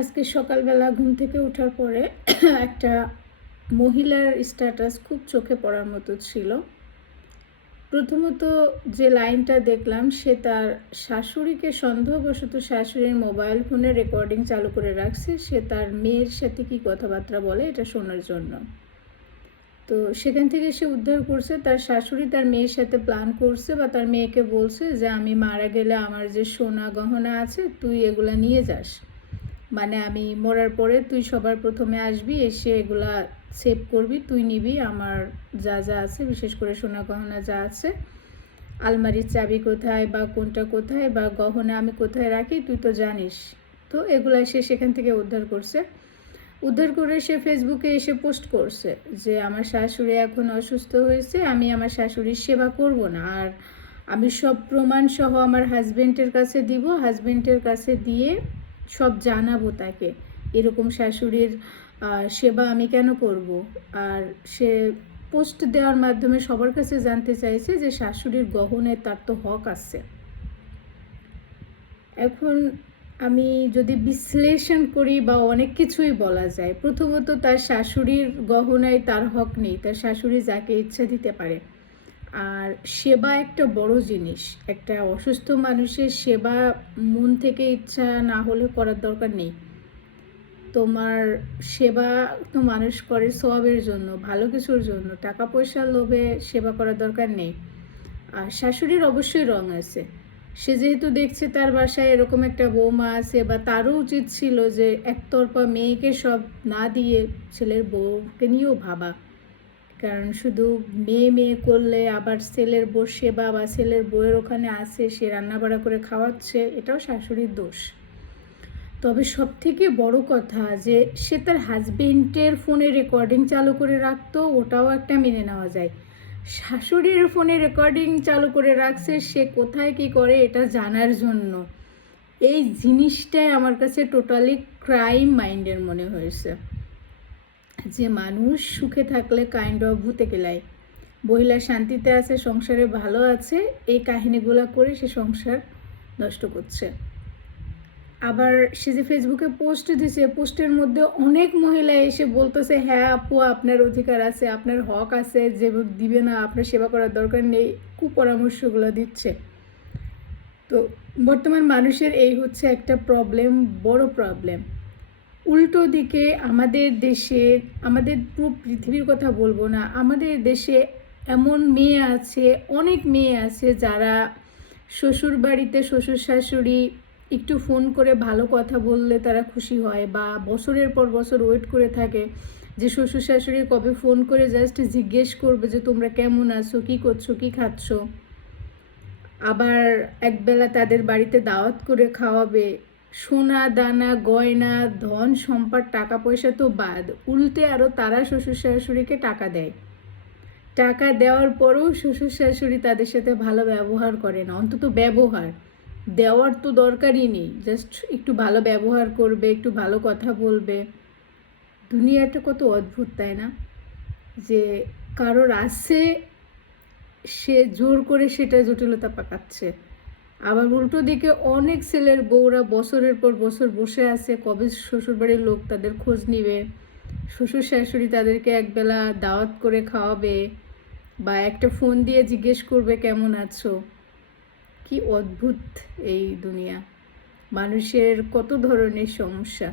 আজকে সকালবেলা ঘুম থেকে ওঠার পরে একটা মহিলার স্ট্যাটাস খুব চোখে পড়ার মতো ছিল। প্রথমত যে লাইনটা দেখলাম, সে তার শাশুড়িকে সন্দেহবশত শাশুড়ির মোবাইল ফোনে রেকর্ডিং চালু করে রাখছে, সে তার মেয়ের সাথে কি কথাবার্তা বলে এটা শোনার জন্য। তো সেখান থেকে সে উদ্ধার করছে তার শাশুড়ি তার মেয়ের সাথে প্ল্যান করছে বা তার মেয়েকে বলছে যে আমি মারা গেলে আমার যে সোনা গহনা আছে তুই এগুলা নিয়ে যাস, মানে আমি মরার পরে তুই সবার প্রথমে আসবি, এসে এগুলা সেভ করবি, তুই নিবি আমার যা যা আছে, বিশেষ করে সোনা গহনা যা আছে, আলমারির চাবি কোথায় বা কোনটা কোথায় বা গহনা আমি কোথায় রাখি তুই তো জানিস। তো এগুলা সে সেখান থেকে উদ্ধার করছে। উদ্ধার করে সে ফেসবুকে এসে পোস্ট করছে যে আমার শাশুড়ি এখন অসুস্থ হয়েছে, আমি আমার শাশুড়ির সেবা করব না, আর আমি সব প্রমাণ সহ আমার হাজব্যান্ডের কাছে দিব, হাজব্যান্ডের কাছে দিয়ে সব জানাবো তাকে এরকম শাশুড়ির সেবা আমি কেন করব। আর সে পোস্ট দেওয়ার মাধ্যমে সবার কাছে জানতে চাইছে যে শাশুড়ির গহনায় তার তো হক আছে। এখন আমি যদি বিশ্লেষণ করি বা অনেক কিছুই বলা যায়, প্রথমত তার শাশুড়ির গহনায় তার হক নেই, তার শাশুড়ি যাকে ইচ্ছা দিতে পারে। আর সেবা একটা বড় জিনিস, একটা অসুস্থ মানুষের সেবা মন থেকে ইচ্ছা না হলে করার দরকার নেই। তোমার সেবা তো মানুষ করে সওয়াবের জন্য, ভালো কিছুর জন্য, টাকা পয়সার লোভে সেবা করার দরকার নেই। আর শাশুড়ির অবশ্যই রং আছে, সে যেহেতু দেখছে তার বাসায় এরকম একটা বৌমা আছে, বা তারও উচিত ছিল যে একতরফা মেয়েকে সব না দিয়ে ছেলের বউকে নিয়েও ভাবা। কারণ শুধু মেয়ে মেয়ে করলে আবার ছেলের বউ সেবা বা ছেলের বউয়ের ওখানে আসে, সে রান্নাবাড়া করে খাওয়াচ্ছে, এটাও শাশুড়ির দোষ। তবে সবথেকে বড় কথা যে সে তার হাজবেন্ডের ফোনে রেকর্ডিং চালু করে রাখতো, ওটাও একটা মেনে নেওয়া যায়। শাশুড়ির ফোনে রেকর্ডিং চালু করে রাখছে সে কোথায় কি করে এটা জানার জন্য, এই জিনিসটাই আমার কাছে টোটালি ক্রাইম মাইন্ডের মনে হয়েছে। যে মানুষ সুখে থাকলে কাইন্ড অফ ভূতে কেলায়, মহিলা শান্তিতে আছে, সংসারে ভালো আছে, এই কাহিনীগুলো করে সে সংসার নষ্ট করছে। আবার সে যে ফেসবুকে পোস্ট দিছে, পোস্টের মধ্যে অনেক মহিলা এসে বলতেছে হ্যাঁ আপু আপনার অধিকার আছে, আপনার হক আছে, যে দিবে না আপনার সেবা করার দরকার নেই, কুপরামর্শগুলো দিচ্ছে। তো বর্তমান মানুষের এই হচ্ছে একটা প্রবলেম, বড় প্রবলেম। উল্টো দিকে আমাদের দেশে, আমাদের পুরো পৃথিবীর কথা বলবো না, আমাদের দেশে এমন মেয়ে আছে, অনেক মেয়ে আছে যারা শ্বশুর বাড়িতে শ্বশুর শাশুড়ি একটু ফোন করে ভালো কথা বললে তারা খুশি হয়, বা বছরের পর বছর ওয়েট করে থাকে যে শ্বশুর শাশুড়ি কবে ফোন করে জাস্ট জিজ্ঞেস করবে যে তোমরা কেমন আছো, কী করছো, কী খাচ্ছ। আবার একবেলা তাদের বাড়িতে দাওয়াত করে খাওয়াবে, সোনা দানা গয়না ধন সম্পদ টাকা পয়সা তো বাদ, উল্টে আরও তারা শ্বশুর শাশুড়িকে টাকা দেয়। টাকা দেওয়ার পরেও শ্বশুর শাশুড়ি তাদের সাথে ভালো ব্যবহার করে না, অন্তত ব্যবহার দেওয়ার তো দরকারই নেই, জাস্ট একটু ভালো ব্যবহার করবে, একটু ভালো কথা বলবে। দুনিয়াটা কত অদ্ভুত তাই না, যে কারোর আছে সে জোর করে সেটা জটিলতা পাকাচ্ছে। আবার উল্টো দিকে অনেক ছেলের বউরা বছরের পর বছর বসে আছে কবে শ্বশুরবাড়ির লোক তাদের খোঁজ নিবে, শ্বশুর শাশুড়ি তাদেরকে একবেলা দাওয়াত করে খাওয়াবে বা একটা ফোন দিয়ে জিজ্ঞেস করবে কেমন আছো। কি অদ্ভুত এই দুনিয়া, মানুষের কত ধরনের সমস্যা।